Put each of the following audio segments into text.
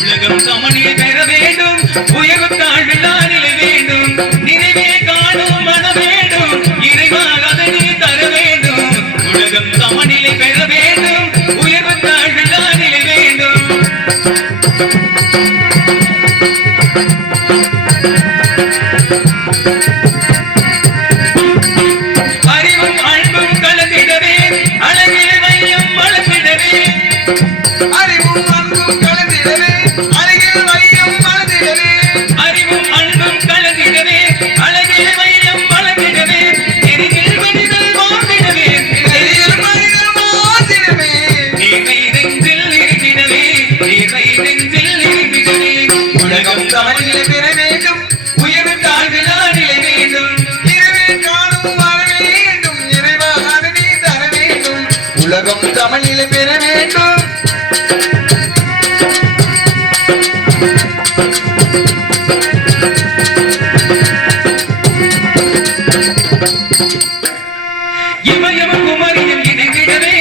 உலகம் சமநிலை பெற வேண்டும், உயர்வு தாழ்வில்லா நிலை வேண்டும், நிறைவே காணும் மன வேண்டும், இறைவா அதனை தர வேண்டும். உலகம் சமநிலை பெற வேண்டும், உயர்வு தாழ்வில்லா நிலை வேண்டும். அறிவும் அன்பும் கலந்திடவே, அழகில் வையம் வளர்ந்திடவே. அறிவும் அன்பும் கலந்திடவே, அழகில் வையம் வளர்ந்திடவே. அறிவும் அன்பும் கலந்திடவே, அழகில் வையம் வளர்ந்திடவே. நெறியில் மனிதன் வாழ்ந்திடவே, நெறியில் மனிதன் வாழ்ந்திடவே. நேர்மை நெஞ்சில் இருந்திடவே, நேர்மை நெஞ்சில் இருந்திடவே. உலகம் சமநிலை பெற வேண்டும், உயர்வு தாழ்விலா நிலை வேண்டும். இரவே காணும் வர வேண்டும், இறைவா அதனை தர வேண்டும். உலகம் சமநிலை பெற வேண்டும். இமயம் குமரியில் இணைந்திடவே,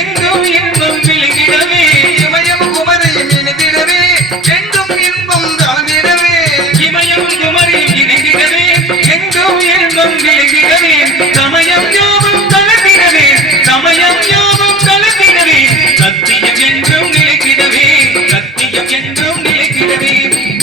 எங்கும் இன்பம் விளங்கிடவே. இமயம் குமரியில் இணைந்திடவே, எங்கும் இன்பம் கலந்திடவே. இமயம் குமரியில் இணைந்திடவே, எங்கும் இன்பம் விளங்கிடவே. சமயம் யோகம் கலந்திடவே, சமயம் யோகம் கலந்திடவே. சத்தியம் என்றும் நிலைத்திடவே, சத்தியம் என்றும் நிலைத்திடவே.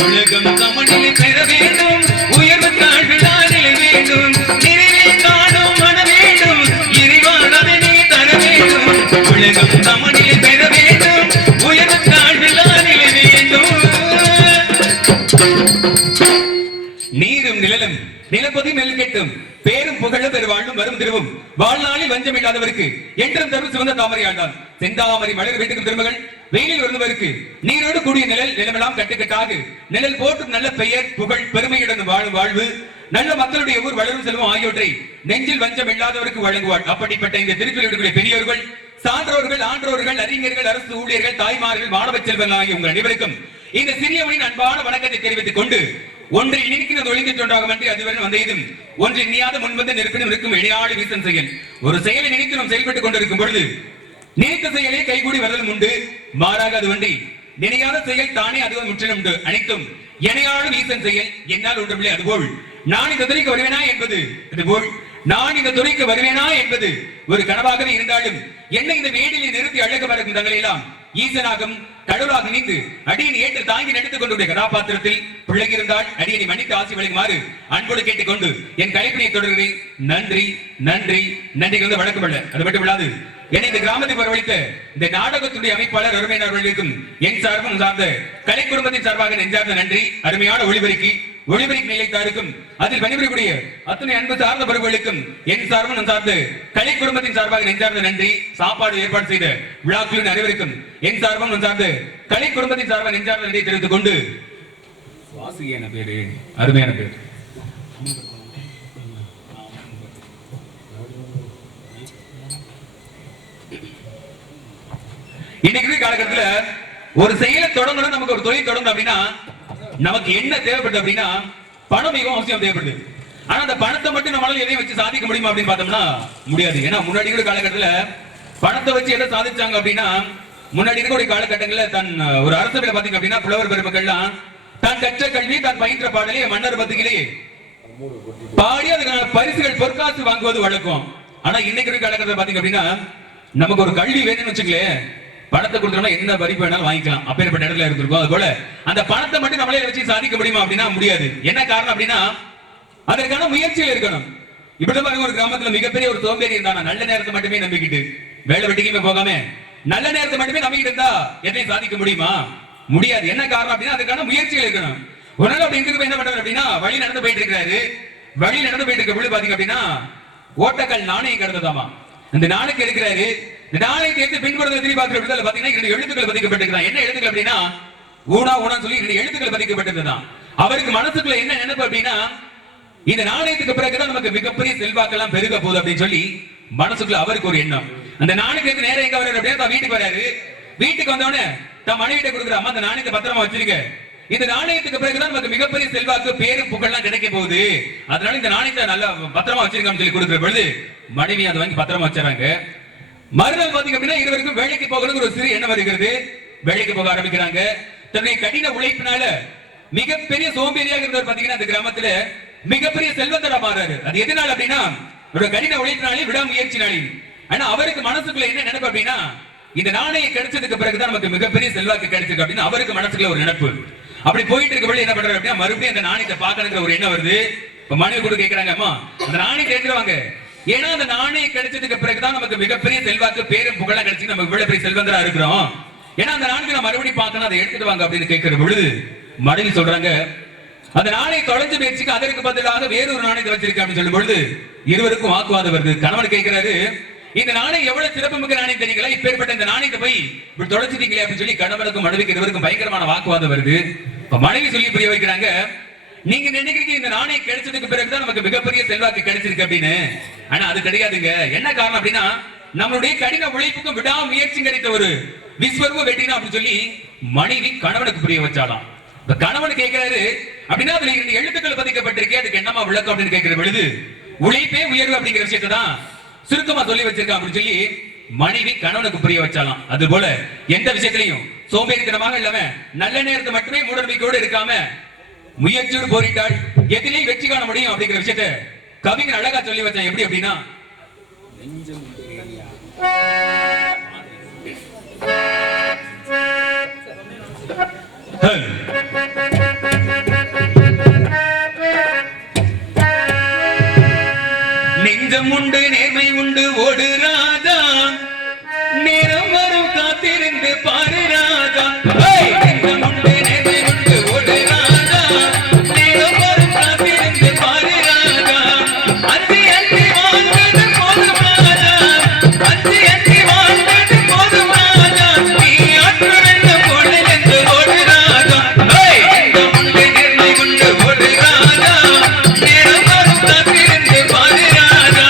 உலகம் சமநிலை பெற வேண்டும், உயர்வு தாழ்விலா நிலை வேண்டும், நிறைவே காணும் மன வேண்டும், இறைவன் அதனை தர வேண்டும். உலகம் சமநிலை பெற வேண்டும், உயர்வு தாழ்விலா நிலை வேண்டும். நீரும் நிழலும் நிலப்பதி நெல் கெட்டும், பேரும் புகழும் பெருவாழ்வும் வரும் திருவும், வாழ்நாளில் வஞ்சம் இல்லாதவருக்கு என்றும் தரும் சிவந்த தாமரை ஆண்டான். செந்தாமரை மலர் வீட்டுக்கும் திருமகள், வெயிலில் வருந்தவருக்கு நீரோடு கூடிய நிழல், நிலமெல்லாம் கட்டுக்கட்டாக நிழல் போட்டும் நல்ல பெயர் புகழ் பெருமையுடன் வாழும் வாழ்வு, நல்ல மக்களுடைய ஊர் வளரும் செல்வம் ஆகியவற்றை நெஞ்சில் வஞ்சம் இல்லாதவருக்கு வழங்குவார். அப்படிப்பட்ட இந்த திருக்குறளுடைய பெரியவர்கள், சான்றோர்கள், ஆன்றோர்கள், அறிஞர்கள், அரசு ஊழியர்கள், தாய்மார்கள், மாணவ செல்வங்கள் ஆகிய உங்கள் அனைவருக்கும் இந்த சிறியவனின் அன்பான வணக்கத்தை தெரிவித்துக் கொண்டு, ஒன்றில் நிற்கிறது ஒழுங்கிச் ஒன்றாகும் என்று அதுவரை வந்ததும் ஒன்றில் நீயாத முன்வந்து நெருப்பினும் இருக்கும் இணையாடு வீசன் செயல். ஒரு செயலை நினைத்து நாம் செயல்பட்டுக் கொண்டிருக்கும் பொழுது நினைத்த செயலே கைகூடி வருதலும் உண்டு, மாறாக அது ஒன்றி நினையாத செயல் தானே அதுவும் முற்றிலும் உண்டு. அனைத்தும் இணையாடு வீசன் செயல், என்னால் ஒன்றுமில்லை. அதுபோல் நான் இந்த துறைக்கு வருவேனா என்பது, அதுபோல் நான் இந்த துறைக்கு வருவேனா என்பது ஒரு கனவாகவே இருந்தாலும் என்னை இந்த மேடையில் நிறுத்தி அழக மறக்கும் தங்களை எல்லாம் ஈசனாகும் கடவுளாக நீந்து அடியனை ஏற்று தாங்கி நடித்துக் கொண்டுடைய கதாபாத்திரத்தில் பிள்ளை இருந்தால் அடியனை மன்னித்து ஆசி வழங்குமாறு அன்போடு கேட்டுக்கொண்டு என் கலைப்பினை தொடர்கிறேன். நன்றி நன்றி நன்றி வந்து வழக்கமல்ல. அது மட்டும் இல்லாது என்னை இந்த கிராமத்தை வரவழைத்த இந்த நாடகத்துடைய அமைப்பாளர் அருமையான அவர்களுக்கும் என் சார்பும் சார்ந்த கலை குடும்பத்தின் சார்பாக நெஞ்சார்ந்த நன்றி. அருமையான ஒளிபெருக்கி நிலைத்தாருக்கும் அதில் பணிபுரியக்கூடிய அத்தனை அன்பு சார்ந்த பருவர்களுக்கும் என் சார்பும் சார்ந்த கலை குடும்பத்தின் சார்பாக நெஞ்சார்ந்த நன்றி. சாப்பாடு ஏற்பாடு செய்த விழாக்களின் அனைவருக்கும் என் சார்பும் சார்ந்த கலை குடும்பத்தின் சார்பாக நெஞ்சார்ந்த நன்றியை தெரிவித்துக் கொண்டு, வாசியான பேரு அருமையான பேர் இன்னைக்கு காலகட்டத்துல ஒரு செயலை தொடங்கணும், நமக்கு ஒரு தொழில் தொடங்கணும் அப்படின்னா நமக்கு என்ன தேவைப்படுது அப்படின்னா பணம் மிகவும் அவசியம் தேவைப்படுது. ஆனா அந்த பணத்தை மட்டும் நம்மளால எதையும் வச்சு சாதிக்க முடியுமா அப்படின்னு பார்த்தோம்னா முடியாது. ஏன்னா முன்னாடி இருக்கிற காலகட்டத்துல பணத்தை வச்சு எதை சாதிச்சாங்க அப்படின்னா, முன்னாடி இருக்கக்கூடிய காலகட்டங்களில் தன் ஒரு அரசவையில பாத்தீங்க அப்படின்னா புலவர் பெருமக்கள்லாம் தான் கற்ற கல்வி தான் பயின்ற பாடலே மன்னர் பத்திகளே பாடி அதுக்கான பரிசுகள் பொற்காசு வாங்குவது வழக்கம். ஆனா இன்னைக்கு இருக்கிற காலகட்டத்தில் பாத்தீங்க அப்படின்னா நமக்கு ஒரு கல்வி வேணும்னு வச்சுக்கலேன், பணத்தை கொடுத்தோம்னா என்ன வரி வேணாலும் வாங்கிக்கலாம், அப்பேற்பட்ட இடத்துல இருந்திருக்கும். அது போல அந்த பணத்தை மட்டும் நம்மளே வச்சு சாதிக்க முடியுமா அப்படின்னா முடியாது. என்ன காரணம் அப்படின்னா அதற்கான முயற்சிகள் இருக்கணும். இப்படிதான் ஒரு கிராமத்துல மிகப்பெரிய ஒரு சோம்பேறி இருந்தானா, நல்ல நேரத்தை மட்டுமே நம்பிக்கிட்டு வேலை வெட்டிக்குமே போகாம நல்ல நேரத்தை மட்டுமே நம்பிக்கிட்டு இருந்தா எதையும் சாதிக்க முடியுமா? முடியாது. என்ன காரணம் அப்படின்னா அதுக்கான முயற்சிகள் இருக்கணும். ஒரு நாள் அப்படி இருக்கு என்ன பண்றாரு அப்படின்னா வழி நடந்து போயிட்டு இருக்காரு. வழி நடந்து போயிட்டு இருக்க பொழுது பாத்தீங்க அப்படின்னா ஓட்டக்கால் நாணயம் கிடந்ததாமா. இந்த நாளைக்கு எடுக்கிறாரு. இந்த நாளைக்கு எடுத்து பின்புறத்தை திரும்பி பார்க்கிற விதத்துல பாத்தீங்கன்னா இரண்டு எழுத்துக்கள் பதிக்கப்பட்டிருக்கிறான். என்ன எழுத்துக்கள் அப்படின்னா ஊனா ஊனான்னு சொல்லி இரண்டு எழுத்துக்கள் பதிக்கப்பட்டிருந்ததான். அவருக்கு மனசுக்குள்ள என்ன நினைப்பு அப்படின்னா இந்த நாணயத்துக்கு பிறகுதான் நமக்கு மிகப்பெரிய செல்வாக்கெல்லாம் பெருக போகுது அப்படின்னு சொல்லி மனசுக்குள்ள அவருக்கு ஒரு எண்ணம். அந்த நாணயத்துக்கு நேரம் எங்க வர்றாரு அப்படின்னா வீட்டுக்கு வராரு. வீட்டுக்கு வந்தவொடனே தன் மனைவிட்ட கொடுக்குற, அம்மா அந்த நாணயத்தை பத்திரமா வச்சிருக்க, இந்த நாணயத்துக்கு பிறகுதான் நமக்கு மிகப்பெரிய செல்வாக்கு பேரு புகழ்லாம் கிடைக்க போகுது. அதனால இந்த நாணயத்தை நல்லா பத்திரமா வச்சிருக்கான்னு சொல்லி கொடுக்குற பொழுது மனைவி அதை வாங்கி பத்திரமா வச்சாங்க. மறுநாள் பாத்தீங்க அப்படின்னா இருவருக்கும் வேலைக்கு போகணும்னு ஒரு சிறு எண்ணம் வருகிறது. வேலைக்கு போக ஆரம்பிக்கிறாங்க. தன்னுடைய கடின உழைப்பினால மிகப்பெரிய சோம்பேறியாக இருந்தவர் பாத்தீங்கன்னா அந்த கிராமத்துல மிகப்பெரிய செல்வந்தரா மாறாரு. அது எதனால அப்படின்னா ஒரு கடின உழைப்பினாலே விடாமுயற்சினாலே. ஆனா அவருக்கு மனசுக்குள்ள என்ன நினைப்பு அப்படின்னா இந்த நாணயம் கிடைச்சதுக்கு பிறகுதான் நமக்கு மிகப்பெரிய செல்வாக்கு கிடைச்சிருக்கு அப்படின்னு அவருக்கு மனசுக்குள்ள ஒரு நினைப்பு. அப்படி போயிட்டு இருக்க என்ன பண்றாரு அப்படின்னா மறுபடியும் அந்த நாணயத்தை பார்க்கணுங்கிற ஒரு எண்ணம் வருது. இப்ப மனைவி கூட கேட்கிறாங்க, அம்மா அந்த நாணயத்தை எடுத்துருவாங்க. ஏன்னா அந்த நாணயம் கிடைச்சதுக்கு பிறகுதான் நமக்கு மிகப்பெரிய செல்வாக்கு பேரும் புகழ கிடைச்சி நம்ம இவ்வளவு பெரிய செல்வந்தரா இருக்கிறோம். ஏன்னா அந்த நாணயத்தை நான் மறுபடியும் பார்க்கணும், அதை எடுத்துட்டு வாங்க அப்படின்னு கேட்கிற பொழுது மனைவி சொல்றாங்க, அந்த நாணயம் தொலைஞ்சு போயிடுச்சுக்கு அதற்கு பதிலாக வேறொரு நாணயத்தை வச்சிருக்க அப்படின்னு சொல்லும் பொழுது இருவருக்கும் வாக்குவாதம் வருது. கணவன் கேட்கிறாரு, இந்த நாணயம் எவ்வளவு சிறப்பு மிக்க நாணயம் தெரியுங்களா, இப்பேற்பட்ட இந்த நாணயத்தை போய் இப்படி தொலைச்சிட்டீங்களே அப்படின்னு சொல்லி கணவனுக்கும் மனைவிக்கு இருவருக்கும் பயங்கரமான வாக்குவாதம் வருது. இப்ப மனைவி சொல்லி புரிய வைக்கிறாங்க, நீங்க நினைக்கிறீங்க இந்த நாணயம் கிடைச்சதுக்கு பிறகுதான் நமக்கு மிகப்பெரிய செல்வாக்கு கிடைச்சிருக்கு அப்படின்னு. ஆனா அது கிடையாதுங்க. என்ன காரணம் அப்படின்னா நம்மளுடைய கடின உழைப்புக்கும் விடாமுயற்சி கிடைத்த ஒரு விஸ்வரூப வெற்றினா அப்படின்னு சொல்லி மனைவி கணவனுக்கு புரிய வச்சாலாம். இப்ப கணவன் கேட்கிறாரு, அப்படின்னா அதுல 2 எழுத்துக்கள் பதிக்கப்பட்டிருக்கே, அதுக்கு என்னமா விளக்கம் அப்படின்னு கேட்கிற பொழுது உழைப்பே உயர்வு அப்படிங்கிற விஷயத்தை தான் சுருக்கமா சொல்லி வச்சிருக்கான் அப்படின்னு சொல்லி மனைவி கணவனுக்கு புரிய வச்சாலாம். அது போல எந்த விஷயத்திலையும் சோம்பேறித்தனமாக இல்லாம நல்ல நேரத்தை மட்டுமே மூடநம்பிக்கையோடு இருக்காம முயற்சியோடு போரிட்டால் எதிலையும் வெற்றி காண முடியும் அப்படிங்கிற விஷயத்தை கவிஞர் அழகா சொல்லி வச்சான். எப்படி அப்படின்னா நெஞ்சம் உண்டு நேர்மை உண்டு ஓடு ராஜா, நேரம் வரும் காத்திருந்து பாரு ராஜா. நெஞ்சம் உண்டு நேர்மை உண்டு ஓடு ராஜா, நேரம் வரும் காத்திருந்து பாரு ராஜா. அந்தி அந்தி வாழ்ந்தது போதும் ராஜா, அந்தி அந்தி வாழ்ந்தது போதும் ராஜா, நீ ஆற்றுவென்று போடு என்று ஓடு ராஜா. நெஞ்சம் உண்டு நேர்மை உண்டு ஓடு ராஜா, நேரம் வரும் காத்திருந்து பாரு ராஜா.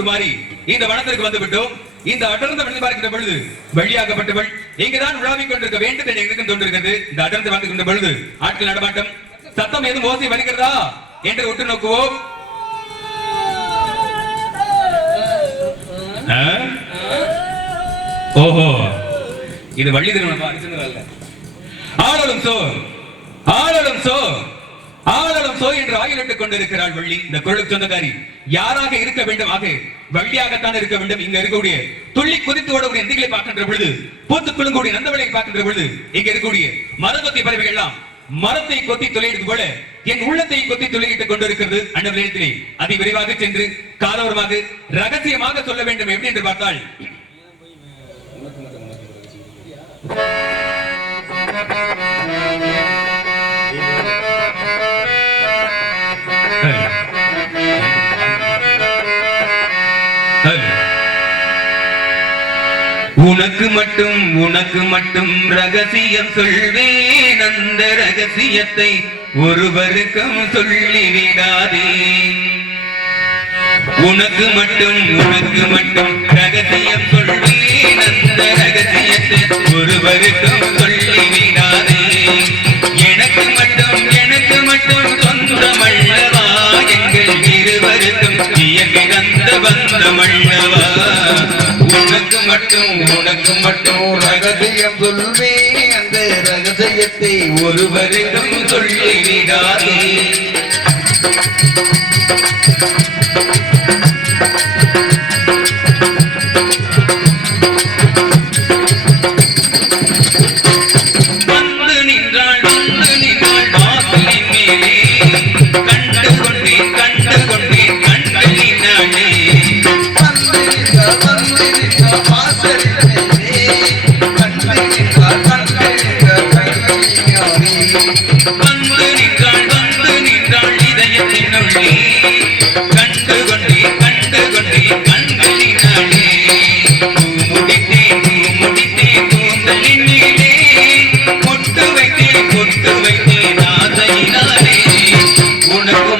ஒரு மாதிரி இந்த வனத்திற்கு வந்து விட்டோம். இந்த அடர்ந்த வனத்தை பார்க்கின்ற பொழுது வழியாகப்பட்டவள் இங்குதான் உலாவிக் கொண்டிருக்க வேண்டும் என்று எனக்கு தோன்றிருக்கிறது. இந்த அடர்ந்து வந்துகின்ற பொழுது ஆட்கள் நடமாட்டம் சத்தம் ஏதும் ஓசை வருகிறதா என்று உற்று நோக்குவோம். ஓஹோ, இது வள்ளி திருமணம் அல்ல. ஆளலும் சோ ஆளலும் சோ ஆளலும் சோ என்று ஆயிலிட்டுக் கொண்டிருக்கிறாள் வள்ளி. இந்த குரலுக்கு சொந்தக்காரி யாராக இருக்க வேண்டும்? ஆக வள்ளியாகத்தான் இருக்க வேண்டும். இங்க இருக்கக்கூடிய துள்ளி குதித்து ஓடக்கூடிய எந்திகளை பார்க்கின்ற பொழுது, பூத்து குலுங்கக்கூடிய நந்தவளை பார்க்கின்ற பொழுது, இங்க இருக்கக்கூடிய மரங்கொத்தி பறவைகள் எல்லாம் மரத்தை கொத்தி துளையிடுவது போல என் உள்ளத்தை கொத்தி துளையிட்டுக் கொண்டிருக்கிறது. அந்த நேரத்திலே அதி விரைவாக சென்று காதவரமாக ரகசியமாக சொல்ல வேண்டும். எப்படி என்று பார்த்தால், உனக்கு மட்டும் ரகசியம் சொல்வேன். அந்த ரகசியத்தை ஒருவருக்கும் சொல்லிவிடாதே. உனக்கு மட்டும் ரகசியம் சொல்வேன். அந்த ரகசியத்தை ஒருவருக்கும் சொல்லிவிடாதே. எனக்கு மட்டும் சொந்தமல்லவா எங்கள் இருவருக்கும் இயற்கிழந்த பந்தமல்லவா. உனக்கு மட்டும் ரகசியம் சொல்வேன். அந்த ரகசியத்தை ஒருவருக்கும் சொல்லிவிடாதே. வந்து நின்றாள் வாசலின் மேலே. கண்டு கொண்டேன் கண்களினாலே. வந்து நின்றாள் இதயத்தினுள்ளே. கண்டு கொண்டேன் கண்களினாலே. முடித்தேன் கூந்தலின் மேலே. பொட்டு வைத்தேன் ஆசையினாலே. உனக்கு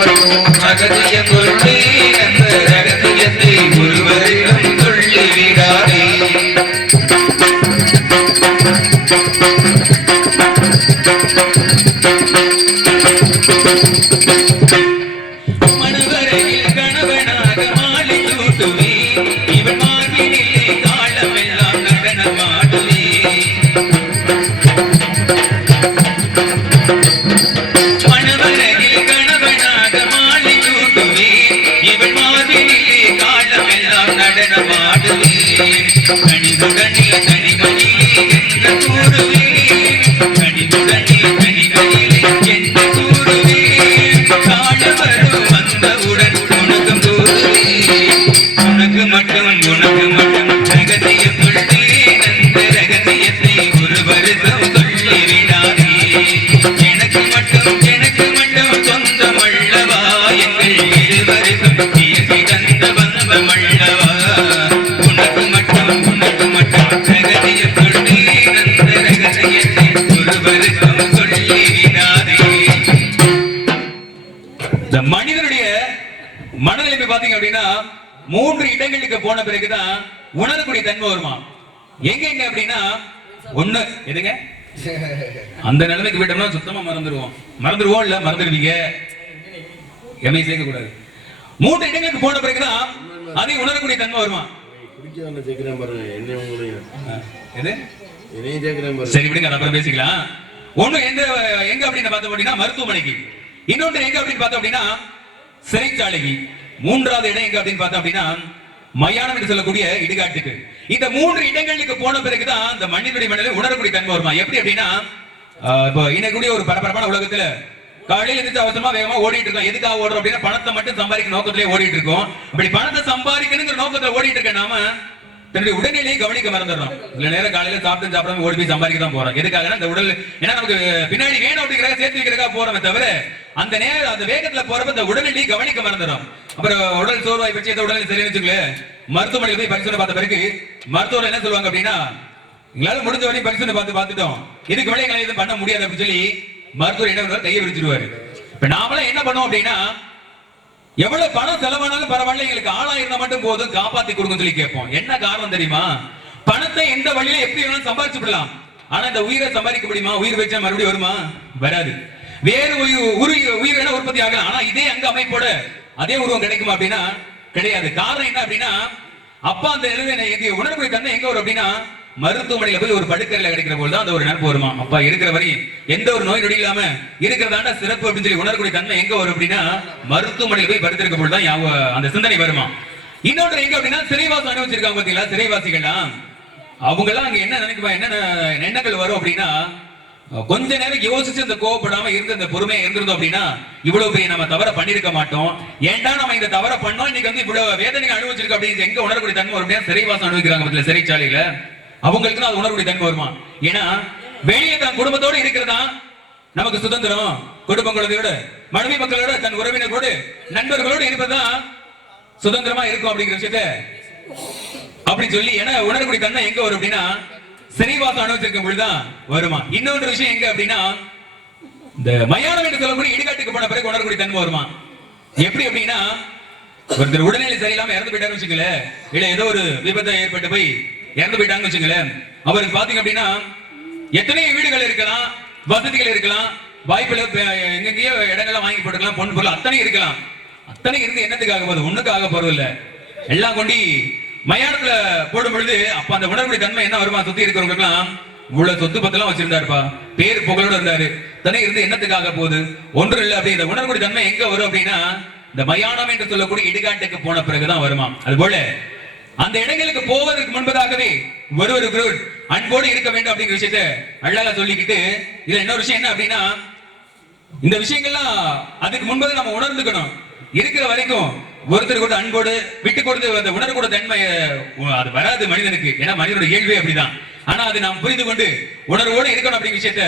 மட்டும் ரகசியம் சொல்வேன். அந்த ரகசியத்தை ஒருவரிடம் சொல்லிவிடாதே. மணவரையில் கணவனாக மாலை சூட்டுவேன். இவன் மார்பினிலே காலமெல்லாம் நடனமாடுவேன். மணவரையில் கணவனாக மாலை சூட்டுவேன். இவன் மார்பினிலே காலமெல்லாம் நடனமாடுவேன். கனிவுடனே தனிமணிலே என்று கூறுவேன். கனிவுடனே தனிமணிலே என்று கூறுவேன். காலவரும் வந்தவுடன் உனக்கும் கூறுவேன். உனக்கு மட்டும் ரகசியம் சொல்வேன். அந்த ரகசியத்தை ஒருவருக்கும் சொல்லிவிடாதே. எனக்கு மட்டும் சொந்தமல்லவா எங்கள் இருவருக்கும் இயற்கிழந்த பந்தமல்லவா. உனக்கு மட்டும் ரகசியம் சொல்வேன். அந்த ரகசியத்தை ஒருவருக்கும் சொல்லிவிடாதே. இந்த மனிதனுடைய மனநிலைமை பாத்தீங்க அப்படின்னா 3 இடங்களுக்கு போன பிறகுதான் உணரக்கூடிய தன்மை வருமா. எங்க அப்படின்னா, ஒண்ணு எதுங்க, அந்த நிலைமைக்கு போயிட்டோம்னா சுத்தமா மறந்துடுவோம் இல்ல மறந்துடுவீங்க. எம்ஐ சேர்க்க கூடாது. 3 இடங்களுக்கு போன பிறகுதான் அதை உணரக்கூடிய தன்மை வருமா. சரி விடுங்க, அப்புறம் பேசிக்கலாம். ஒண்ணு எங்க அப்படின்னு பார்த்தோம் அப்படின்னா மருத்துவமனைக்கு. இன்னொன்று எங்க அப்படின்னு பார்த்தோம் அப்படின்னா சிறைச்சாலைக்கு. 3வது இடம் எங்க அப்படின்னு பார்த்தோம் அப்படின்னா மயானம் என்று சொல்லக்கூடிய இடுகாட்டுக்கு. இந்த 3 இடங்களுக்கு போன பிறகுதான் இந்த மனிதனுடைய மனதிலே உணரக்கூடிய தன்மை வருமா. எப்படி அப்படின்னா, இப்போ இன்னைக்கு ஒரு பரபரப்பான உலகத்துல காலையில இருந்து அவசரமா வேகமா ஓடிட்டு இருக்கோம். எதுக்காக ஓடுறோம் அப்படின்னா பணத்தை மட்டும் சம்பாதிக்க நோக்கத்திலே ஓடிட்டு இருக்கோம். அப்படி பணத்தை சம்பாதிக்கணுங்கிற நோக்கத்துல ஓடிட்டு இருக்க நாம தன்னுடைய உடல்நிலையை கவனிக்க மறந்துடுறோம். இல்ல நேரம் காலையில சாப்பிடாம ஓடி போய் சம்பாதிக்க தான் போறோம். எதுக்காக இந்த உடல், ஏன்னா நமக்கு பின்னாடி வேணும் அப்படிங்கிறத சேர்த்து வைக்கிறதுக்காக போறோமே தவிர அந்த நேரம் அந்த வேகத்துல போறப்ப இந்த உடல்நிலையை கவனிக்க மறந்துடும். அப்புறம் உடல் சோர்வாய் பற்றி உடல் சரின்னு வச்சுக்கல, மருத்துவமனைக்கு போய் பரிசோதனை பார்த்த பிறகு மருத்துவர் என்ன சொல்லுவாங்க அப்படின்னா, எங்களால முடிஞ்ச வரையும் பரிசோதனை பார்த்துட்டோம், இதுக்கு மேலே எங்களை எதுவும் பண்ண முடியாது அப்படின்னு சொல்லி மருத்துவர் என்ன கையை விரிச்சிருவாரு. இப்ப நாமளாம் என்ன பண்ணுவோம் அப்படின்னா, எவ்வளவு பணம் செலவானாலும் பரவாயில்ல, எங்களுக்கு ஆளா இருந்தா மட்டும் போதும், காப்பாத்தி கொடுங்க சொல்லி கேட்போம். என்ன காரணம் தெரியுமா? பணத்தை எந்த வழியில எப்படி வேணாலும் சம்பாதிச்சு விடலாம். ஆனா இந்த உயிரை சம்பாதிக்க முடியுமா? உயிர் வச்சா மறுபடியும் வருமா? வராது. வேறு உயிர் வேணா உற்பத்தி ஆகலாம். ஆனா இதே அங்க அமைப்போட அதே உருவம் கிடைக்குமா அப்படின்னா கிடையாது. காரணம் என்ன அப்படின்னா, அப்பா அந்த நிலைமை உணரக்கூடிய தன்மை எங்க வரும் அப்படின்னா, மருத்துவமனையில போய் ஒரு படுக்கையில கிடைக்கிற போதுதான் அந்த ஒரு நினைப்பு வருமா, அப்பா இருக்கிற வரையும் எந்த ஒரு நோய் நொடி இல்லாம இருக்கிறதாண்டா சிறப்பு அப்படின்னு சொல்லி உணரக்கூடிய தன்மை எங்க வரும் அப்படின்னா, மருத்துவமனையில போய் படுத்திருக்க போதுதான் அந்த சிந்தனை வருமா. இன்னொன்று எங்க அப்படின்னா, சிறைவாசம் அனுபவிச்சிருக்காங்க பாத்தீங்களா, சிறைவாசிகள்லாம் அவங்க எல்லாம் அங்க என்ன நினைக்குமா, என்ன எண்ணங்கள் வரும் அப்படின்னா, கொஞ்ச நேரம் யோசிச்சு அந்த கோவப்படாம இருந்து அந்த பொறுமையா இருந்திருந்தோம் அப்படின்னா இவ்வளவு பெரிய நம்ம தவற பண்ணிருக்க மாட்டோம். ஏன்டா நம்ம இந்த தவற பண்ணோம், இன்னைக்கு வந்து இவ்வளவு வேதனை அனுபவிச்சிருக்க அப்படின்னு எங்க உணரக்கூடிய தன்மை வரும்? சிறைவாசம் அனுபவிக்கிறாங்க சிறைச்சாலையில, அவங்களுக்கு அது உணரக்கூடிய தன்மை வருமா? ஏன்னா வெளியே தன் குடும்பத்தோடு இருக்கிறதா நமக்கு சுதந்திரம், குடும்பங்களோட மனைவி மக்களோட தன் உறவினர்களோடு நண்பர்களோடு இருப்பதுதான் சுதந்திரமா இருக்கும் அப்படிங்கிற விஷயத்த அப்படி சொல்லி ஏன்னா உணரக்கூடிய தன்மை எங்க வரும் அப்படின்னா, சிறைவாசம் அனுபவிச்சிருக்கும் பொழுதுதான் வருமா. இன்னொரு விஷயம் எங்க அப்படின்னா, இந்த மயானம் என்று சொல்லக்கூடிய இடுகாட்டுக்கு போன பிறகு உணரக்கூடிய தன்மை வருமா. எப்படி அப்படின்னா, ஒருத்தர் உடல்நிலை சரியில்லாம இறந்து போயிட்டாருன்னு வச்சுங்களேன், இல்ல ஏதோ ஒரு விபத்து ஏற்பட்டு போய் இறந்து போயிட்டாங்கன்னு வச்சுங்களேன், அவருக்கு பாத்தீங்க அப்படின்னா எத்தனை வீடுகள் இருக்கலாம், வசதிகள் இருக்கலாம், வாய்ப்புல எங்கெங்கயோ இடங்கள்லாம் வாங்கி போட்டுக்கலாம், பொண்ணு பொருள் அத்தனை இருக்கலாம். அத்தனை இருந்து என்னத்துக்காக போகுது? ஒண்ணுக்காக போறது இல்ல. எல்லாம் கொண்டு மயானத்துல போடும் பொழுது அப்ப அந்த உணர்வுடைய தன்மை என்ன வருமா? சுத்தி இருக்கிறவங்களுக்கெல்லாம் இவ்வளவு சொத்து பத்தெல்லாம் வச்சிருந்தாருப்பா, பேர் புகழோட இருந்தாரு, தனி இருந்து என்னத்துக்காக போகுது? ஒன்று இல்லை. அப்படி இந்த உணர்வுடைய தன்மை எங்க வரும் அப்படின்னா, இந்த மயானம் என்று சொல்லக்கூடிய இடுகாட்டுக்கு போன பிறகுதான் வருமா. அது போல அந்த இடங்களுக்கு போவதற்கு முன்பதாகவே ஒருவருக்கு அன்போடு இருக்க வேண்டும் அப்படிங்கிற விஷயத்த அழகா சொல்லிக்கிட்டு, இதுல இன்னொரு விஷயம் என்ன அப்படின்னா, இந்த விஷயங்கள்லாம் அதுக்கு முன்பது நம்ம உணர்ந்துக்கணும். இருக்கிற வரைக்கும் ஒருத்தருக்கு ஒரு அன்போடு விட்டு கொடுத்து அந்த உணர்வுக்கூட தன்மை அது வராது மனிதனுக்கு. ஏன்னா மனிதனோட இயல்பே அப்படிதான். ஆனா அது நாம் புரிந்து கொண்டு உணர்வோடு இருக்கணும் அப்படிங்கிற விஷயத்த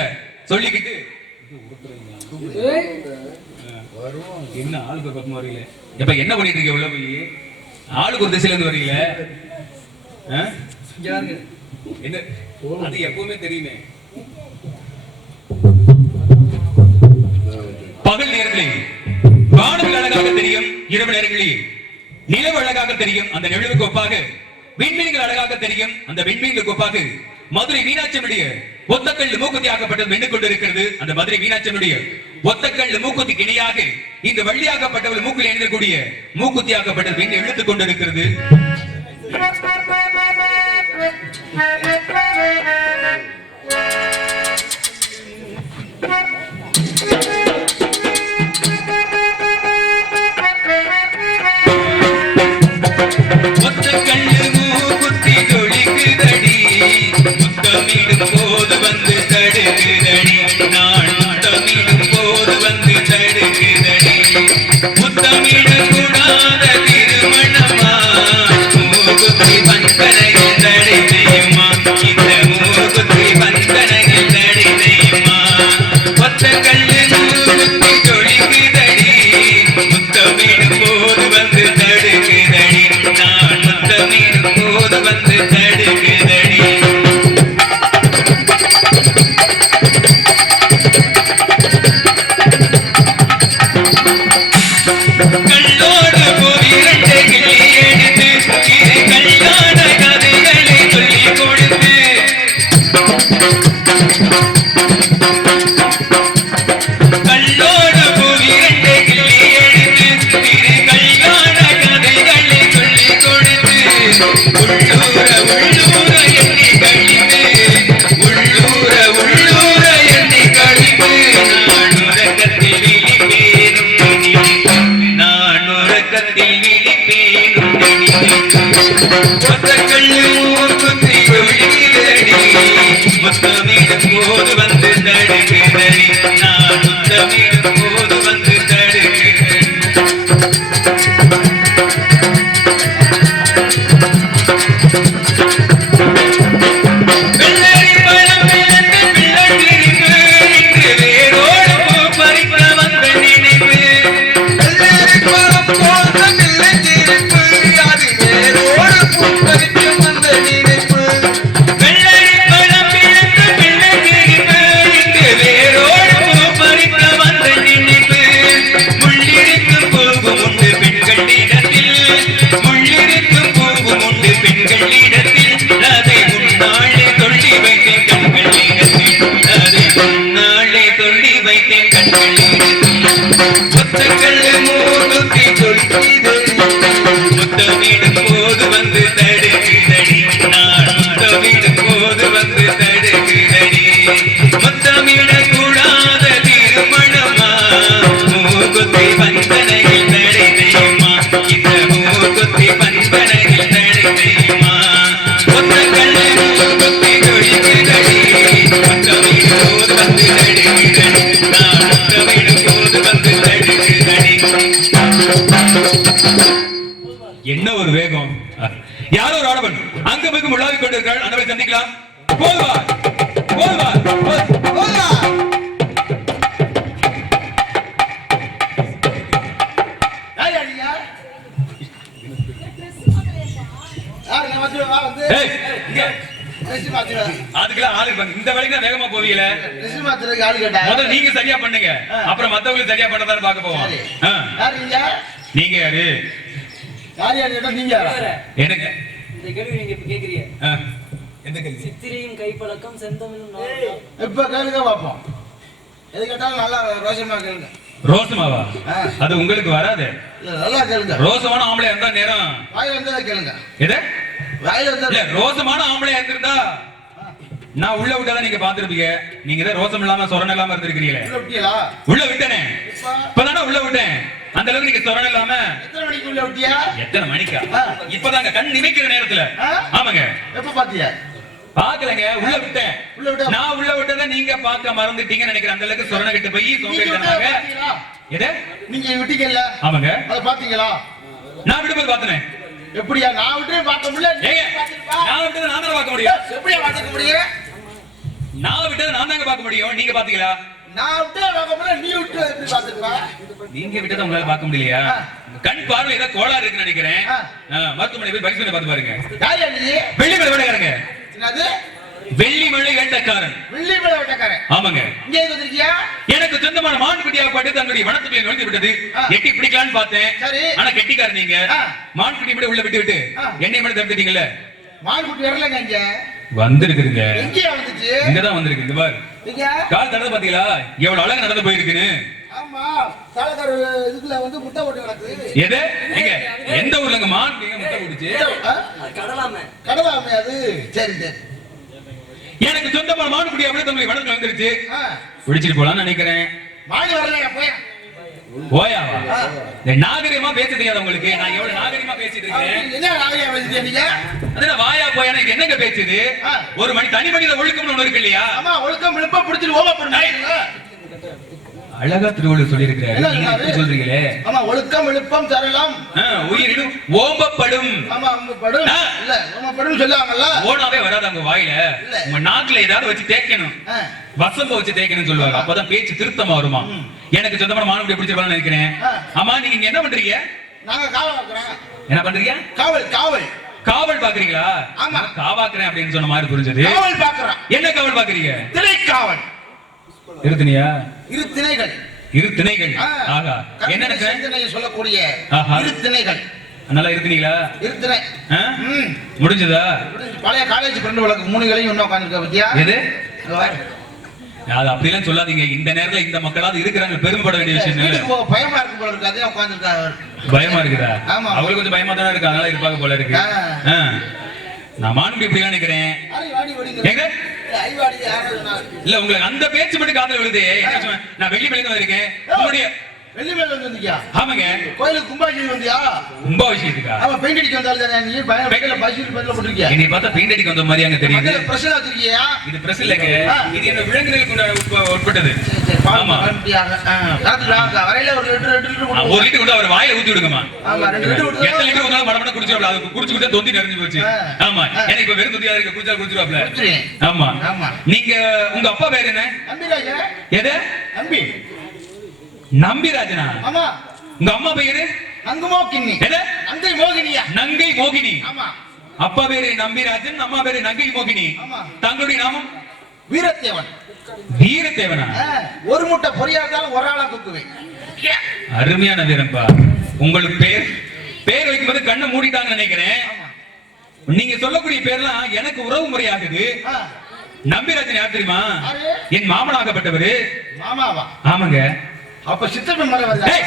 சொல்லிக்கிட்டு, என்ன ஆளுக்கு ஒரு பக்கம் வரீங்களே, எப்ப என்ன பண்ணிட்டு இருக்க உள்ள போய் ஆளுக்கு ஒரு திசையில இருந்து வரீங்களே, என்ன அது எப்பவுமே தெரியுமே. பகல் நேரங்களில் வானவில் அழகாக தெரியும், இரவு நேரங்களில் நிலவு அழகாக தெரியும், அந்த நிலவுக்கு ஒப்பாக விண்மீன்கள் அழகாக தெரியும், அந்த விண்மீன்களுக்கு ஒப்பாக மதுரை மீனாட்சியுடைய ஒத்தக்கல் மூக்குத்தி ஆக்கப்பட்டது வென்று கொண்டிருக்கிறது. அந்த மதுரை மீனாட்சியுடைய ஒத்தக்கல் மூக்குத்திக்கு இணையாக இந்த வள்ளியாக்கப்பட்டவள் மூக்கில் இணைந்தக்கூடிய மூக்குத்தி ஆக்கப்பட்டது வென்று இழுத்துக் கொண்டிருக்கிறது. வந்த நினைப்பு வைத்தேன் கண்களில் முத்தக்கல்லு மூக்குத்தி சொல்லிதடி முத்தமிடும் போது வந்து தடுக்குதடி நான் முத்தமிடும் போது வந்து தடுக்குதடி முத்தமிட கூடாத திருமணமா மூக்குத்தி பந்தனையில் தடை செய்யுமா இந்த மூக்குத்தி பந்தனையில் தடை செய்யுமா முத்தக்கல்லு மூக்குத்தி சொல்லிதடி முத்தமிடும் போது வந்து தடுக்குதடி நான் முத்தமிடும் போது வந்து தடுக்குதடி. என்ன ஒரு வேகம்! யாரோ ஒரு ஆடவன் அங்கு மிகும் உலாவிக் கொண்டிருக்கிறாள். அந்தவரை சந்திக்கலாம். போதுவார் போதுவார் போதுவார். ஏய், இங்க. அதுக்கெல்லாம் ஆளு இருப்பாங்க. இந்த வேலைக்கு வேகமா போவீங்கள. முதல்ல நீங்க சரியா பண்ணுங்க, அப்புறம் மத்தவங்களுக்கு சரியா பண்றதான்னு பார்க்க போவோம். நீங்க யாரு? எனக்கு இந்த கேள்வி நீங்க இப்ப கேக்குறீங்க. எந்த கேள்வி? சித்திரையும் கைப்பழக்கம் செந்தமிழும் இப்ப கேளுங்க பாப்போம். எது கேட்டாலும் நல்லா ரோஷமா கேளுங்க. ரோசமாவா? அது உங்களுக்கு வராது. நல்லா கேளுங்க. ரோசமான ஆம்பளை இருந்தா நேரம் வாயில வந்தா கேளுங்க. எது? வாயில வந்தா இல்ல, ரோசமான ஆம்பளை இருந்திருந்தா நான் உள்ள விட்டாதான் நீங்க பாத்துருப்பீங்க. நீங்க தான் ரோசம் இல்லாம சொரண இல்லாம இருந்திருக்கீங்களே. உள்ள விட்டியலா? உள்ள விட்டனே, இப்பதானே உள்ள விட்டேன். அந்த அளவுக்கு நீங்க சொரண இல்லாம. எத்தனை மணிக்கு உள்ள விட்டியா? எத்தனை மணிக்கா? இப்பதாங்க கண் நினைக்கிற நேரத்துல. ஆமாங்க. எப்ப பாத்தியா? பாக்கலங்க, உள்ள விட்டேன். உள்ள விட்டா நான் உள்ள விட்டதை நீங்க பார்க்க மறந்துட்டீங்கன்னு நினைக்கிறேன். அந்த அளவுக்கு சொரண கிட்ட போய் சோம்பேறித்தனமாக. எது? நீங்க விட்டீங்கல்ல? ஆமாங்க. அத பாத்தீங்களா? நான் விடும்போது பார்த்தனே. எப்படியா? நான் விட்டே பார்க்க முடியல. ஏங்க, நான் விட்டதை நான் தான் பார்க்க முடியும். எப்படியா பார்க்க முடியும்? நான் விட்டதை நான் தாங்க பார்க்க முடியும். நீங்க பாத்தீங்களா? நான் விட்டே பார்க்க முடியல, நீ விட்டு எப்படி பாத்துப்பா? நீங்க விட்டதை உங்களால பார்க்க முடியலையா? கண் பார்வை ஏதாவது கோளாறு இருக்குன்னு நினைக்கிறேன். மருத்துவமனை போய் பரிசோதனை பார்த்து பாருங்க. யார் நீ? வெள்ளிமலை வேட்டைக்காரங்க. என்னது? வெள்ளிமலை வேட்டைக்காரன். வெள்ளிமலை வேட்டைக்காரன். ஆமாங்க. இங்க எங்க வந்திருக்கியா? எனக்கு சொந்தமான மான் குட்டியாக பட்டு தன்னுடைய வனத்துக்குள்ளே நுழைந்து விட்டது. எட்டி பிடிக்கலான்னு பார்த்தேன். சரி. ஆனா கெட்டிக்காரன் நீங்க. மான் குட்டி மட்டும் உள்ள விட்டு விட்டு என்னை மட்டும் தடுத்துட்டீங்கல்ல. மான் குட்டி வரலங்க இங்க. வந்திருக்குதுங்க. எங்க வந்துச்சு? இங்கதான் வந்திருக்கு. இந்த பாரு. இங்க கால் தடவை பாத்தீங்களா? எவ்வளவு அழகா நடந்து போயிருக்குன்னு. ஆமா, சாலக்கார இதுக்குள்ள வந்து முட்டை போட்டு கிடக்கு. எது? எங்க எந்த ஊர்லங்க மான் முட்டை போட்டுச்சு? கடலாமே. கடலாமே அது. சரி சரி. எனக்கு சொந்தமான மான் குட்டி அப்படியே தன்னுடைய வனத்துல வந்துருச்சு. பிடிச்சிட்டு போலான்னு நினைக்கிறேன். மான் வரலையா? போய் ஓயாவா? நாகரிகமா பேச தெரியாது உங்களுக்கு? நான் எவ்வளவு நாகரிகமா பேசிட்டு இருக்கேன். என்ன நாகரிகமா பேசிட்டே நீங்க? அதெல்லாம் வாயா போயானா இது என்னங்க பேசுது? ஒரு தனி மனித ஒழுக்கம்னு ஒண்ணு இருக்கு இல்லையா? ஆமா, ஒழுக்கம் விழுப்ப பிடிச்சிட்டு ஓவ பண்ணுங்க. அழகா திருவள்ளுவர் சொல்லி இருக்கிறாரு. நீங்க இப்படி சொல்றீங்களே. ஆமா, ஒழுக்கம் விழுப்பம் தரலாம். உயிரிடும் ஓம்பப்படும். ஆமா, ஓம்பப்படும். இல்ல, ஓம்பப்படும் சொல்லுவாங்கல்ல. ஓனாவே வராது உங்க வாயில. உங்க நாக்குல ஏதாவது வச்சு தேய்க்கணும். வசம்ப வச்சு தேய்க்கணும்னு சொல்லுவாங்க. அப்பதான் பேச்சு திருத்தமா வருமா. எனக்கு சொந்தமான மானுடைய பிடிச்சிருப்பான்னு நினைக்கிறேன். ஆமா, நீங்க இங்க என்ன பண்றீங்க? நாங்க காவல் பாக்குறோம். என்ன பண்றீங்க? காவல் காவல் காவல் பாக்குறீங்களா? ஆமா, காவாக்குறேன் அப்படின்னு சொன்ன மாதிரி புரிஞ்சது. காவல் பாக்குறோம். என்ன காவல் பாக்குறீங்க? திணை காவல். இருத்தினியா? இரு திணைகள். இரு திணைகள். ஆகா, என்ன சிந்தனையை சொல்லக்கூடிய இரு திணைகள். நல்லா இருத்தினீங்களா? இரு திணை. முடிஞ்சதா? பழைய காலேஜ் ஃப்ரெண்ட் வழக்கு 3 களையும் இன்னும் உட்கார்ந்திருக்க பத்தியா? எது? அது அப்படிலாம் சொல்லாதீங்க. இந்த நேரத்துல இந்த மக்களாவது இருக்கிறாங்க, பெருமைப்பட வேண்டிய விஷயம் இல்ல. பயமா இருக்கு போல இருக்கு. அதே உட்கார்ந்திருக்காரு. பயமா இருக்குதா? ஆமா, அவங்களுக்கு கொஞ்சம் பயமா தானே இருக்கு. அதனால இருப்பாங்க போல இருக்கு. நான் மானுக்கு இப்படி நினைக்கிறேன். இல்ல, உங்களுக்கு அந்த பேச்சு மட்டும் காதல விழுது. நான் வெள்ளி மலைக்கு வந்திருக்கேன். உங்களுடைய வெள்ளி மேல வந்தியா? ஆமாங்க. கோயிலுக்கு கும்பாபிஷேகம் வந்தியா? கும்பாபிஷேகத்துக்கா? ஆமா, பெயிண்ட் அடிக்க வந்தால தானே நீ. பைக்ல பைசில் பதில போட்டுருக்கியா? என்னை பார்த்தா பெயிண்ட் அடிக்க வந்த மாதிரி அங்க தெரியுது. அதுல பிரஷர் வச்சிருக்கியா? இது பிரஷர் இல்லங்க. இது என்ன விலங்குகளுக்கு உட்பட்டது. ஆமா, காத்துறாங்க. வரையில ஒரு லிட்டர் 1 லிட்டர் கூட அவர் வாயில ஊத்தி விடுங்கமா. ஆமா, 2 லிட்டர் ஊத்து. எத்தனை லிட்டர் ஊத்தாலும் மடமட குடிச்சிரலாம். அது குடிச்சுக்கிட்டே தொந்தி நிறைஞ்சு போச்சு. ஆமா, எனக்கு இப்ப வெறும் தொந்தியா இருக்கு. குடிச்சிரலாம்ல. ஆமா. நீங்க உங்க அப்பா பேர் என்ன? நம்பிராஜ. எது? நம்பி. நம்பிராஜனா? ஆமா. உங்க அம்மா பேரு? நங்கமோகினி. எது? நங்கை மோகினியா? நங்கை மோகினி. ஆமா. அப்பா பேரு நம்பிராஜன், அம்மா பேரு நங்கை மோகினி. ஆமா. தங்களுடைய நாமம்? வீரத்தேவன். வீரத்தேவனா? ஒரு முட்டை பொரியா இருந்தாலும் ஒரு ஆளா தூக்குவேன். அருமையான வீரம்பா. உங்களுக்கு பேர் வைக்கும்போது கண்ணை மூடிட்டாங்கன்னு நினைக்கிறேன். நீங்க சொல்லக்கூடிய பேர்லாம் எனக்கு உறவு முறையாகுது. நம்பிராஜன் யார் தெரியுமா? யாரு? என் மாமனாகப்பட்டவரு. மாமாவா? ஆமாங்க. அப்ப சித்தப்பன் மரம் வருதா? ஏய்,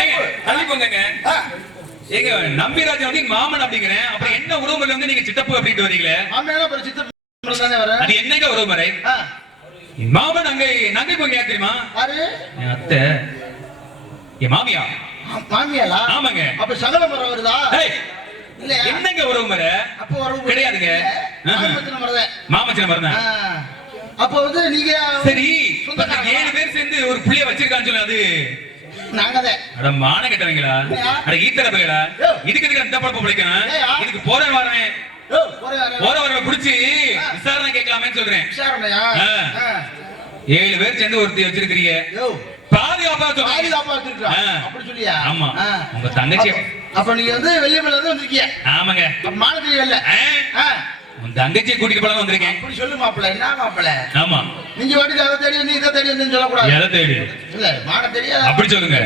ஏங்க தள்ளி போங்கங்க. ஏங்க நம்பிராஜன் வந்து எங்க மாமன் அப்படிங்கிறேன். அப்புறம் என்ன உறவுமுறை வந்து நீங்க சித்தப்பு அப்படின்ட்டு வரீங்களே? மாமனால அப்புறம் சித்தப்பன் மரம் தானே வர. அது என்னங்க உறவுமுறை? என் மாமன் அங்க நங்கை பொண்ணு யார் தெரியுமா? யாரு? என் அத்தை, என் மாமியா. மாமியாலா? ஆமாங்க. அப்ப சகல மரம் வருதா? ஏய், இல்ல என்னங்க உறவுமுறை? அப்ப உறவு கிடையாதுங்க. மாமச்சன மரம். மாமச்சன மரம் தான். அப்ப வந்து நீங்க சரி 7 பேர் சேர்ந்து ஒரு புள்ளைய வச்சிருக்கான்னு சொல்லு. அது நாங்கதே. அட மான கட்டவங்களா? அட ஈத்தரப்பங்களா? இதுக்கு எதுக்கு அந்த பழப்ப பிடிக்கணும்? இதுக்கு போறேன் வரேன். போற வரவ புடிச்சு விசாரணை கேட்கலாமேன்னு சொல்றேன். விசாரணையா? 7 பேர் சேர்ந்து ஒருத்தி வச்சிருக்கீங்க. பாதுகாப்பா சொல்றீங்க. பாதுகாப்பா வச்சிருக்கா. அப்படி சொல்லியா? ஆமா. உங்க தங்கச்சி. அப்ப நீங்க வந்து வெள்ளிமலைல இருந்து வந்திருக்கீங்க. ஆமாங்க. மானத்துல இல்ல. உன் தங்கச்சியை கூட்டிட்டு போலாம் வந்திருக்கேன். அப்படி சொல்லு மாப்பிள்ள. என்ன மாப்பிள்ள? ஆமா. நீங்க வாட்டுக்கு அதை தேடி வந்து இதை தேடி வந்து சொல்ல கூடாது. எதை தேடி? இல்ல மான தெரியாது. அப்படி சொல்லுங்க.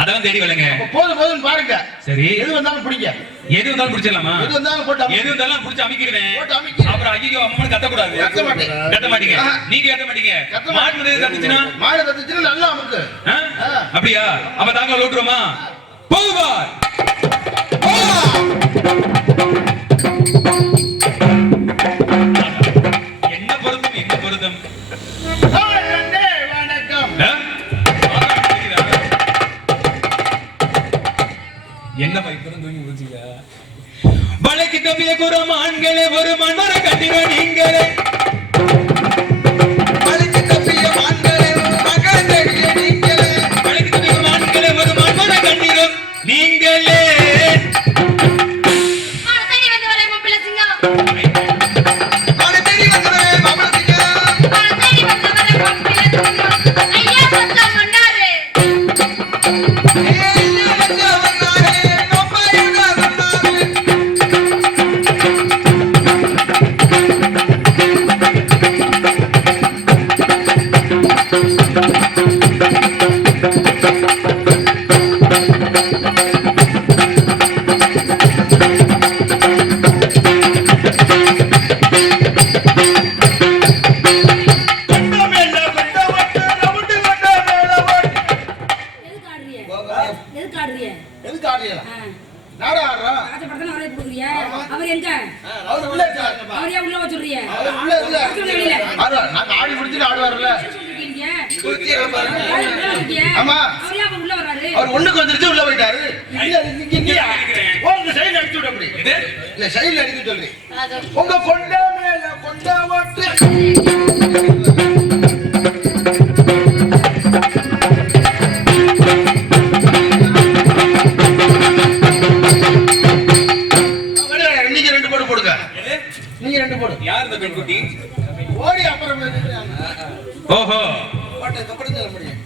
அதான் தேடி வரலங்க. போதும் போதும் பாருங்க. சரி. எது வந்தாலும் பிடிங்க. எது வந்தாலும் பிடிச்சிடலாமா? எது வந்தாலும் போட்டு எது வந்தாலும் பிடிச்சி அமைக்கிறேன். போட்டு அமைக்கிறேன். அப்புறம் ஐயோ அம்மா கத்த கூடாது. கத்த மாட்டேன். கத்த மாட்டீங்க. நீங்க கத்த மாட்டீங்க. மாடு கத்துச்சுனா? மாடு கத்துச்சுனா நல்லா அமுக்கு. அப்படியா? அப்ப தாங்க லோட்றோமா? போவா. என்ன பொருத்தம் என்ன பொருத்தம்? வணக்கம். என்ன பைப்பரும் தூங்கி முடிச்சீங்க? வளைக்கு தப்பிய குரம் ஆண்களே ஒரு மன்மர கட்டிட நீங்களே. வளைக்கு தப்பிய ஆண்களே மகன் தேடிய நீங்களே. வளைக்கு தப்பிய ஆண்களே ஒரு மன்மர கட்டிட நீங்களே. அவர் ஒண்ணுக்கு வந்துருச்சு உள்ள போயிட்டாரு. உங்க சைடுல அடிச்சு விட அப்படி. இல்ல சைடுல அடிக்க சொல்றேன். உங்க கொண்ட மேல கொண்ட ஓட்டு. நீங்க 2 போடு போடுங்க. நீங்க 2 போடு. யார் இந்த பெண்குட்டி? ஓடி அப்புறம் ஓஹோ. போட்டு கப்படி சொல்ல முடியும்.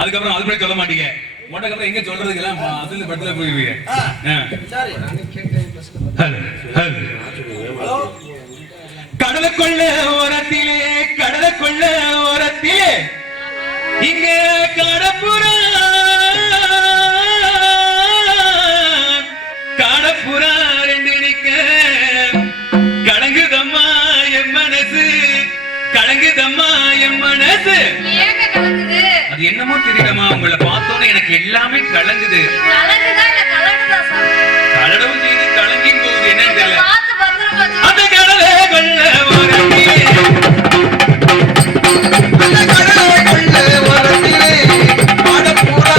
அதுக்கப்புறம் அது கூட சொல்ல மாட்டீங்க. மொட்டக்கப்புறம் எங்க சொல்றதுக்கு எல்லாம் அதுல பட்டல போயிருவீங்க. சரி. கடலுக்குள்ள ஓரத்திலே கடலுக்குள்ள ஓரத்திலே இங்க கடப்புறா கடப்புறா 2 நிக்க கலங்குதம்மா என் மனசு கலங்குதம்மா என் மனசு. அது என்னமோ தெரியலமா, உங்களை பார்த்தோன்னே எனக்கு எல்லாமே கலங்குது. கலடவும் செய்து கலங்கின் போகுது என்னன்னு தெரியல. அந்த கடலே கொள்ள ஓரத்திலே அந்த கடலே கொள்ள ஓரத்திலே கடப்புறா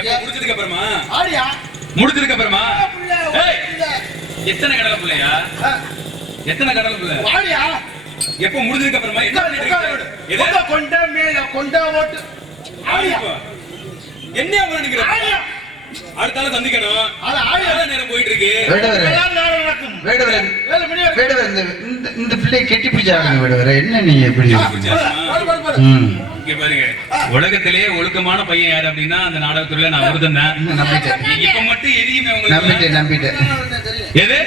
எப்ப முடிச்சதுக்கு அப்புறமா ஆடியா முடிச்சதுக்கு அப்புறமா ஏய் எத்தனை கடலை புள்ளையா எத்தனை கடலுக்குள்ள வாடியா எப்ப முடிஞ்சதுக்கு அப்புறமா என்ன பண்ணிட்டு இருக்க? எது? கொண்ட கொண்ட மேல கொண்ட ஓட்டு ஆடியா என்ன பண்ணிக்கிற ஆடியா அடுத்தால சந்திக்கணும் அது ஆடியா எவ்வளவு நேரம் போயிட்டு இருக்கு நடக்கும் வேடுவரே, 7 மணி வரைக்கும் வேடுவரே, இந்த பிள்ளை கெட்டி பிடிச்சாருங்க வேடுவரே. என்ன நீங்க எப்படி பாரு. இங்க பாருங்க உலகத்திலேயே ஒழுக்கமான பையன் யாரு அப்படின்னா அந்த நாடகத்துறையில நான் ஒருத்தன் தான். நம்பிட்டேன் இப்ப மட்டும் எரியுமே உங்களுக்கு நம்பிட்டேன் எது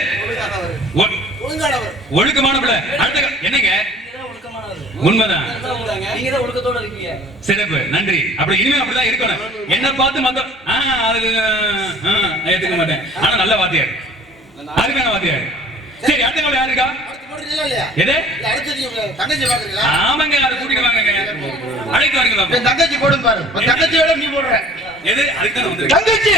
ஒ- ஒழுங்கானவர் ஒழுக்கமான பிள்ளை அடுத்த என்னங்க நீங்க தான் ஒழுக்கமானவர் உண்மைதான் நீங்க தான் ஒழுக்கத்தோட இருக்கீங்க சிறப்பு நன்றி அப்படி இனிமே அப்படிதான் இருக்கணும் என்ன பார்த்து மத்த அது ஏத்துக்க மாட்டேன் ஆனா நல்ல வாத்தியார் அருமையான வாத்தியார் சரி அடுத்த காலம் யாரு இருக்கா எது ஆமாங்க அதை கூட்டிட்டு வாங்க அழைத்து வாங்க தங்கச்சி போடும் பாரு தங்கச்சியோட நீ போடுற எது அதுக்கு தான் வந்து தங்கச்சி